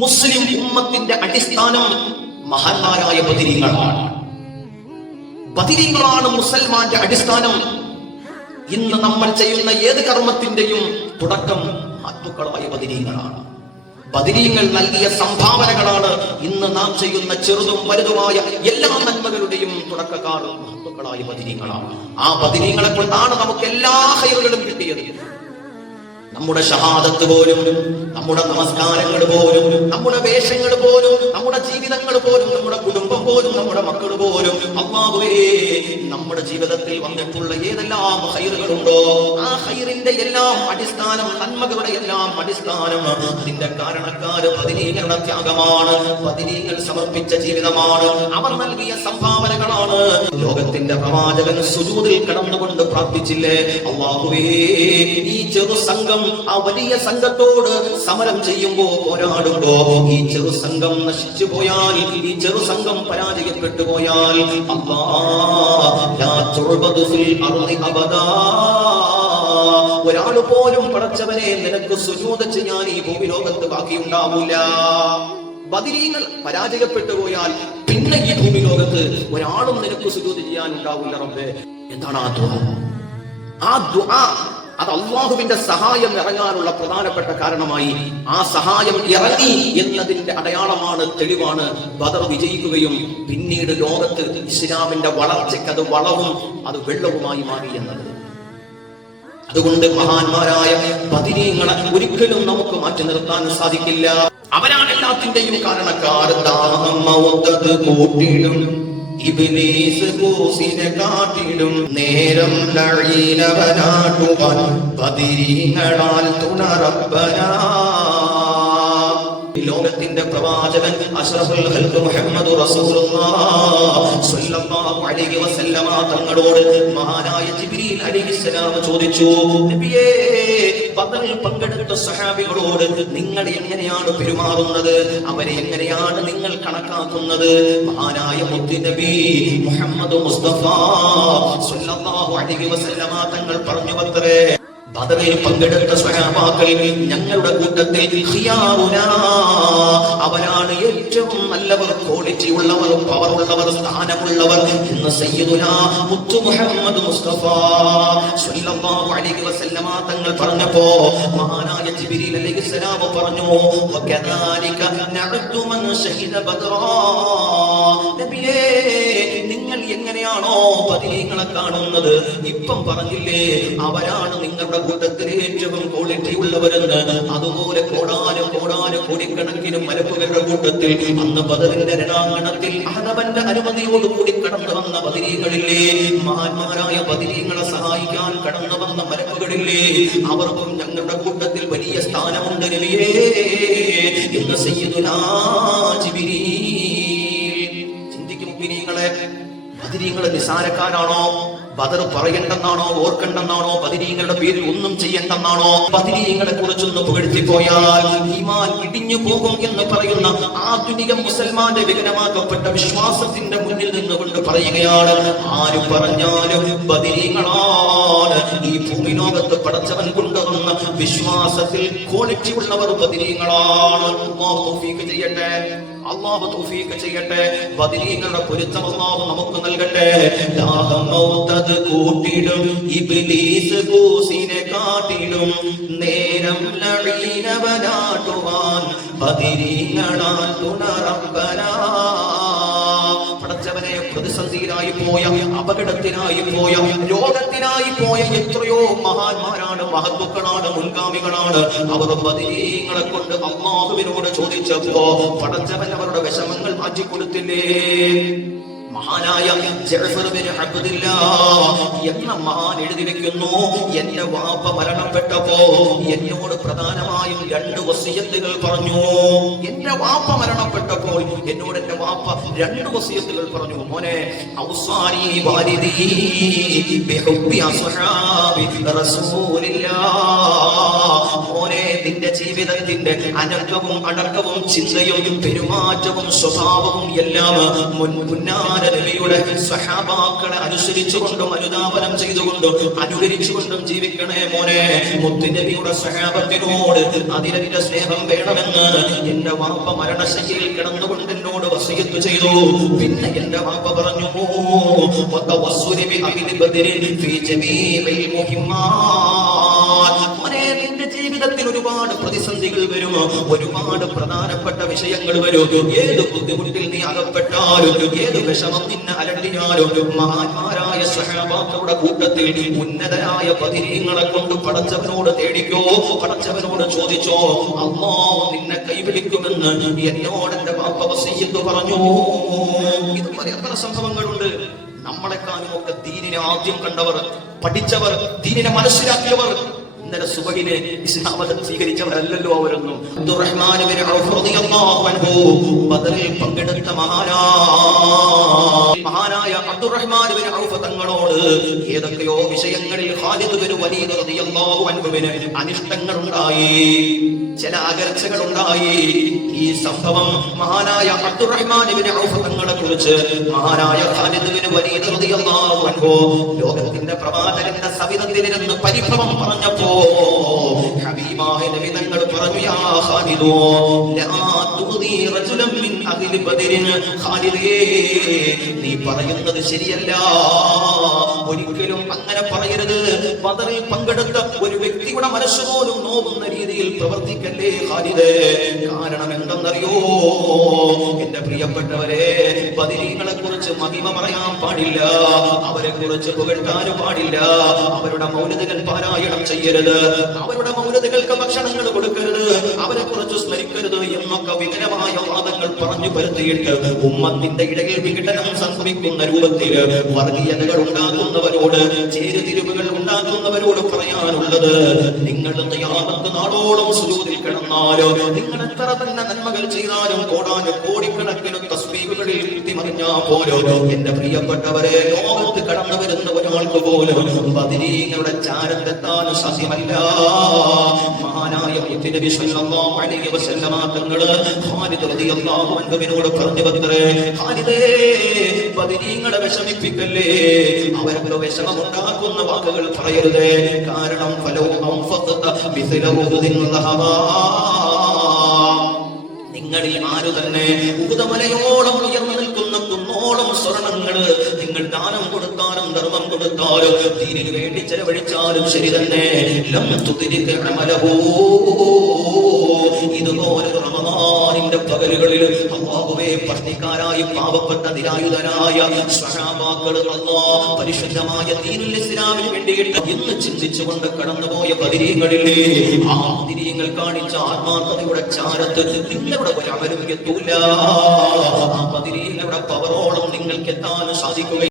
മുസ്ലിം ഉമ്മത്തിന്റെ അടിസ്ഥാനം മഹാന്മാരായ ബദരീങ്ങളാണ്. ബദരീങ്ങളാണ് മുസൽമാന്റെ അടിസ്ഥാനം. ഇന്ന് നമ്മൾ ചെയ്യുന്ന ഏത് കർമ്മത്തിന്റെയും തുടക്കം മഹത്തുക്കളായ ബദരീങ്ങളാണ്. ബദരീങ്ങൾ നൽകിയ സംഭാവനകളാണ് ഇന്ന് നാം ചെയ്യുന്ന ചെറുതും വലുതുമായ എല്ലാ നന്മകളുടെയും തുടക്കക്കാർ മഹത്തുക്കളായ ബദരീങ്ങളാണ്. ആ ബദരീങ്ങളെ കൊണ്ടാണ് നമുക്ക് എല്ലാ ഹൈറുകളും കിട്ടിയത്. നമ്മുടെ ഷഹാദത്ത് പോലും, നമ്മുടെ നമസ്കാരങ്ങൾ പോലും, നമ്മുടെ വേഷങ്ങൾ പോലും, നമ്മുടെ ജീവിതങ്ങൾ പോലും, നമ്മുടെ കുടുംബം പോലും, നമ്മുടെ മക്കൾ പോലും, അല്ലാഹുവേ, നമ്മുടെ ജീവിതത്തിൽ വന്നിട്ടുള്ള ഏതെല്ലാം ഹൈറുകളുണ്ടോ ആ ഹൈറിന്റെ എല്ലാം അടിസ്ഥാനം, നന്മകളുടെ എല്ലാം അടിസ്ഥാനം, അതിന്റെ കാരണക്കാര് ബദരീങ്ങളുടെ ത്യാഗമാണ്, ബദരീങ്ങൾ സമർപ്പിച്ച ജീവിതമാണ്, അവർ നൽകിയ സംഭാവനകളാണ്. ലോകത്തിന്റെ പ്രവാചകൻ സുജൂദിൽ കിടന്നുകൊണ്ട് പ്രാർത്ഥിച്ചില്ലേ, അല്ലാഹുവേ, ഈ ചെറു സംഘം ആ വലിയ സംഘത്തോട് സമരം ചെയ്യുമ്പോ, പോരാടുമ്പോ ഈ ചെറു സംഘം നശിച്ചു പോയാൽ, ഈ ചെറു സംഘം പരാജയപ്പെട്ടു പോയാൽ, ഒരാൾ പോലും പടച്ചവനെ നിനക്ക് സുജൂദ് ചെയ്യാൻ ഈ ഭൂമി ലോകത്ത് ബാക്കിയുണ്ടാവില്ല. ബദരീങ്ങൾ പരാജയപ്പെട്ടു പോയാൽ പിന്നെ ഈ ഭൂമി ലോകത്ത് ഒരാളും നിനക്ക് സുജൂദ് ചെയ്യാൻ ഉണ്ടാവില്ല. റബ്ബേ, എന്താണ് ആ ദുആ? ആ ദുആ അത് അല്ലാഹുവിന്റെ സഹായം ഇറങ്ങാനുള്ള പ്രധാനപ്പെട്ട കാരണമായി. ആ സഹായം ഇറങ്ങി എന്നതിന്റെ അടയാളമാണ്, തെളിവാണ് ബദർ വിജയിക്കുകയും പിന്നീട് ലോകത്ത് ഇസ്ലാമിന്റെ വളർച്ചയ്ക്ക് അത് വളവും അത് വെള്ളവുമായി മാറി എന്നത്. അതുകൊണ്ട് മഹാന്മാരായ ബദരീങ്ങളെ ഒരിക്കലും നമുക്ക് മാറ്റി നിർത്താൻ സാധിക്കില്ല. അവരാണ് എല്ലാത്തിന്റെയും കാരണക്കാർ. ഇബ്ലീസ് കൂസിനെ കാട്ടിടും നേരം ലഈനവനാട്ടുവാൻ ബദരീങ്ങളാൽ തുണ റബ്ബനാ. ലോകത്തിന്റെ പ്രവാചകൻ അഷ്റഫുൽ ഖൽഖ് മുഹമ്മദ് റസൂലുള്ളാഹ് സ്വല്ലല്ലാഹു അലൈഹി വസല്ലമ തങ്ങളോട് മഹാനായ ജിബ്രീൽ അലൈഹിസ്സലാം ചോദിച്ചു, നബിയേ, ബദറിൽ പങ്കെടുത്ത സഹാബികളോട് നിങ്ങൾ എങ്ങനെയാണ് പെരുമാറുന്നത്? അവരെ എങ്ങനെയാണ് നിങ്ങൾ കണക്കാക്കുന്നത്? മഹാനായ മുത്ത് നബി മുഹമ്മദ് മുസ്തഫ സ്വല്ലല്ലാഹു അലൈഹി വസല്ലമ തങ്ങൾ പറഞ്ഞു അത്രേ, ബദറിൽ പങ്കെടുത്ത സ്വഹാബാക്കൾ ഞങ്ങളുടെ കൂട്ടത്തിൽ ഖിയാറുനാ, അവരാണ് ഏറ്റവും നല്ലവർ, ക്വാളിറ്റി ഉള്ളവർ, പവർ ഉള്ളവർ, സ്ഥാനമുള്ളവർ എന്ന് സയ്യിദുനാ മുത്ത് മുഹമ്മദ് മുസ്തഫ സ്വല്ലല്ലാഹു അലൈഹി വസല്ലമ തങ്ങൾ പറഞ്ഞപ്പോ മഹാനായ ജിബ്രീൽ അലൈഹിസ്സലാം പറഞ്ഞു, വകദാലിക നഅദു മൻ ശഹിദ ബദറാ. നബിയേ, നിങ്ങൾ എങ്ങനെയാണോ ബദരീങ്ങളെ കാണുന്നത്, ഇപ്പം പറഞ്ഞില്ലേ അവരാണ് നിങ്ങളുടെ കൂട്ടത്തിൽ ഏറ്റവും ക്വാളിറ്റി ഉള്ളവരെന്ന്, അതുപോലെ കോടാനും കോടിക്കണക്കിനും മലക്കുകളുടെ കൂട്ടത്തിൽ അന്ന് ബദറിന്റെ രണാങ്കണത്തിൽ അഹ്നബന്റെ അനുമതിയോടുകൂടി കടന്നു വന്ന ബദരീങ്ങളില്ലേ, മഹാന്മാരായ ബദരീങ്ങളെ സഹായിക്കാൻ കടന്നു വന്ന മലക്കുകളില്ലേ, അവർക്കും ഞങ്ങളുടെ കൂട്ടത്തിൽ വലിയ സ്ഥാനമുണ്ട് നബിയേ എന്ന് സയ്യിദുനാ ജിബ്രീൽ. ചിന്തിക്കും മുഅ്മിനീങ്ങളെ, ബദരീങ്ങൾ നിസാരക്കാരാണോ? ബദർ പറയണ്ടെന്നാണോ, ഓർക്കണ്ടെന്നാണോ, ബദരീങ്ങളുടെ പേരിൽ ഒന്നും ചെയ്യണ്ടെന്നാണോ? ബദരീങ്ങളെ കുറിച്ചൊന്ന് പുകഴ്ത്തിപ്പോയാൽ ഈമാൻ ഇടിഞ്ഞു പോകും എന്ന് പറയുന്ന ആധുനിക മുസൽമാന്റെ വികലമാക്കപ്പെട്ട വിശ്വാസത്തിന്റെ മുന്നിൽ നിന്നുകൊണ്ട് പറയുകയാണ്, ആര് പറഞ്ഞാലും ബദരീങ്ങളാണ് ഈ ഭൂമി ലോകത്ത് പടച്ചവൻ കൊണ്ടുവന്ന വിശ്വാസത്തിൽ ക്വാളിറ്റി ഉള്ളവർ ബദരീങ്ങളാണ്. അല്ലാഹു തൗഫീഖ് ചെയ്യട്ടെ, അല്ലാഹു തൗഫീഖ് ചെയ്യട്ടെ. ബദരീങ്ങളുടെ പൊരുത്തം അല്ലാഹു നമുക്ക് നൽകട്ടെ. കൂട്ടിടും ഇബ്ലീസ് കൂസിനെ കാട്ടിടും നേരം ലഈനവനാട്ടുവാൻ ബദരീങ്ങളാൽ തുണ റബ്ബനാ. പടച്ചവനെ, പ്രതിസന്ധിയിലായി പോയ, അപകടത്തിനായി പോയ, രോഗത്തിനായി പോയ എത്രയോ മഹാന്മാരാണ്, മഹത്തുക്കളാണ്, മുൻഗാമികളാണ്. അവർ ബദരീങ്ങളെ കൊണ്ട് അല്ലാഹുവിനോട് ചോദിച്ചപ്പോ പടച്ചവൻ അവരുടെ വിഷമങ്ങൾ മാറ്റിക്കൊടുത്തില്ലേ? മഹാനായ ജഅഫർ ബിൻ അബ്ദുല്ലാഹ് എന്ന മഹാൻ എഴുതി വെക്കുന്നു, എന്റെ വാപ്പ മരണപ്പെട്ടപ്പോ എന്നോട് പ്രധാനമായും 2 വസിയത്തുകൾ പറഞ്ഞു. എന്റെ വാപ്പ മരണപ്പെട്ടപ്പോൾ എന്നോട് എന്റെ വാപ്പ 2 വസിയത്തുകൾ പറഞ്ഞു. മോനെ, ഔസാനി വാലിദി ബിഹുബ്ബി അസ്ഹാബി റസൂലില്ലാഹ്. മോനെ, നിന്റെ ജീവിതത്തിന്റെ അനക്കവും അടക്കവും ചിന്തയും പെരുമാറ്റവും സ്വഭാവവും എല്ലാം മുന്നാര പ്രവാചക നബിയുടെ സഹാബാക്കളെ അനുസരിച്ചുകൊണ്ടും അനുധാവനം ചെയ്തുകൊണ്ടും അനുകരിച്ചുകൊണ്ടും ജീവിക്കണേ മോനെ. മുത്ത് നബിയുടെ സഹാബത്തിനോട് അതിരന്റെ സ്നേഹം വേണമെന്ന് എന്റെ വാപ്പ മരണശയ്യയിൽ കിടന്നുകൊണ്ട് എന്നോട് വസിയത്ത് ചെയ്തു. പിന്നെ എന്റെ വാപ്പ പറഞ്ഞു, നിന്റെ ജീവിതത്തിൽ ഒരുപാട് പ്രതിസന്ധികൾ വരും, ഒരുപാട് പ്രധാനപ്പെട്ട വിഷയങ്ങൾ വരും. ഏത് ബുദ്ധിമുട്ടിൽ നീ അകപ്പെട്ടാലും, ഏത് വിഷമം നിന്നെ അലട്ടിയാലും, മഹാന്മാരായ സഹാബാക്കളുടെ കൂട്ടത്തിൽ ഉന്നതരായ ബദരീങ്ങളെ കൊണ്ട് പടച്ചവനോട് തേടിക്കോ, പടച്ചവനോട് ചോദിച്ചോ. അല്ലാഹു നിന്നെ കൈപിടിക്കുമെന്ന് എന്നോട് എന്റെ വാപ്പ വസിയത്ത് പറഞ്ഞു. ഇതുപോലെ എത്ര സംഭവങ്ങളുണ്ട്. നമ്മളെക്കാളും ഒക്കെ ദീനിനെ ആദ്യം കണ്ടവർ, പഠിച്ചവർ, ദീനിനെ മനസ്സിലാക്കിയവർ ഇന്നലെ സുബഹിനെ ഇസ്ലാം മതം സ്വീകരിച്ചവരല്ലല്ലോ അവരൊന്നും. അബ്ദുറഹ്മാൻ ബിൻ ഔഫ് റളിയല്ലാഹു അൻഹു ബദറിൽ പങ്കെടുത്ത മഹാനായ അബ്ദുറഹ്മാൻ ബിൻ ഔഫ് തങ്ങളോട് ഏതൊക്കെയോ വിഷയങ്ങളിൽ ഖാലിദ് ബിൻ വലീദ് റളിയല്ലാഹു അൻഹുവിന് അനിഷ്ടങ്ങൾ ഉണ്ടായി, ചില അകർച്ചകൾ ഉണ്ടായി. ഈ സംഭവം മഹാനായ അബ്ദുറഹ്മാൻ ബിൻ ഔഫ് തങ്ങളെ കുറിച്ച് മഹാനായ ഖാലിദ് ബിൻ വലീദ് റളിയല്ലാഹു അൻഹു ലോകത്തിന്റെ പ്രവാചകന്റെ സവിധത്തിലിരുന്ന് പരിഭവം പറഞ്ഞപ്പോ ഹബീബായ നബി തങ്ങൾ പറഞ്ഞു, യാ ഖാലിദു ലാ തുദി റജുലൻ മിൻ അഹ്ലി ബദരിൻ. ഖാലിദേ, നീ പറയുന്നത് ശരിയല്ല, ഒരിക്കലും അങ്ങനെ പറയരുത്. ബദറിൽ പങ്കെടുത്ത ഒരു വ്യക്തിയുടെ മനസ്സ് പോലും നോവുന്ന രീതിയിൽ പ്രവർത്തിക്കല്ലേ ഖാലിദേ. കാരണം എന്തെന്നറിയോ എന്റെ പ്രിയപ്പെട്ടവരെ, ബദരീങ്ങളെ കുറിച്ച് മഹിമ പറയാൻ പാടില്ല, അവരെ കുറിച്ച് പുകഴ്ത്താനും പാടില്ല, അവരുടെ മൗലിദുകൾ പാരായണം ചെയ്യരുത്, അവരുടെ മൗലിദുകൾക്ക് ഭക്ഷണങ്ങൾ കൊടുക്കരുത്, അവരെ കുറിച്ച് സ്മരിക്കരുത് എന്നൊക്കെ വികലമായ വാദങ്ങൾ പറഞ്ഞു പരത്തിയിട്ട് ഉമ്മത്തിന്റെ ഇടയിൽ വിഘടനം സംഭവിക്കുന്ന രൂപത്തിൽ വർഗീയതകൾ ഉണ്ടാക്കുന്നവരോട്, ചേരുതിരിവുകൾ ഉണ്ടാക്കുന്നവരോട് പറയാനുള്ളത്, നിങ്ങൾ ഖിയാമത്ത് നാളോളം സുജൂദിൽ കിടന്നാലോ, നിങ്ങൾ എത്ര തന്നെ നന്മകൾ ചെയ്താലും കോടാനും കോടിക്കണക്കിന് തസ്ബീഹുകളിൽ കുത്തിമറിഞ്ഞാ പോലോ, എന്റെ പ്രിയപ്പെട്ടവരെ, ലോകത്ത് കടന്നു വരുന്ന ഒരാൾക്ക് പോലും ബദരീങ്ങളുടെ ചാരത്തെത്താൻ സാധ്യമല്ല. മഹാനായ നബി സല്ലല്ലാഹു അലൈഹി വസല്ലമ തങ്ങള് ഖാലിദ് റളിയല്ലാഹു അൻഹുവിനോട് പറഞ്ഞുവത്രേ, ഖാലിദേ, ബദരീങ്ങളെ വിഷമിപ്പിക്കല്ലേ, അവർക്ക് വിഷമമുണ്ടാക്കുന്ന വാക്കുകൾ പറയരുതേ. കാരണം ഫലോ അൻഫഖത മിസ്ല ഉഹുദിൻ ദഹബാ, നിങ്ങളിൽ ആരു തന്നെ ഉഹുദമലയോളം ഉയർന്നു നിൽക്കുന്ന കുന്നോളം സ്വർണങ്ങള് നിങ്ങൾ ദാനം കൊടുത്താലും ധർമ്മം കൊടുത്താലും ദീനിനു വേണ്ടി ചെലവഴിച്ചാലും ശരി തന്നെ, ലം തുദ്രിക അമലഹു, ഇതുപോലെ റമദാനിന്റെ പകലുകളിൽ അല്ലാഹുവേ പഷ്ണിക്കാരായി പാവപ്പെട്ട നിരായുധരായ സ്വഹാബാക്കൾ അല്ലാഹ് പരിശുദ്ധമായ ദീനുൽ ഇസ്ലാമിന് വേണ്ടിയിട്ട് എന്ന് ചിന്തിച്ചുകൊണ്ട് കടന്നുപോയ ബദരീങ്ങളിലെ ആ ബദരീങ്ങൾ കാണിച്ച ആത്മാർത്ഥതയുടെ ചാരത്ത് നിങ്ങളുടെ ഒരു അമലും എത്തൂല. ആ ബദരീങ്ങളുടെ പവറോളം നിങ്ങൾക്ക് എത്താൻ സാധിക്കുക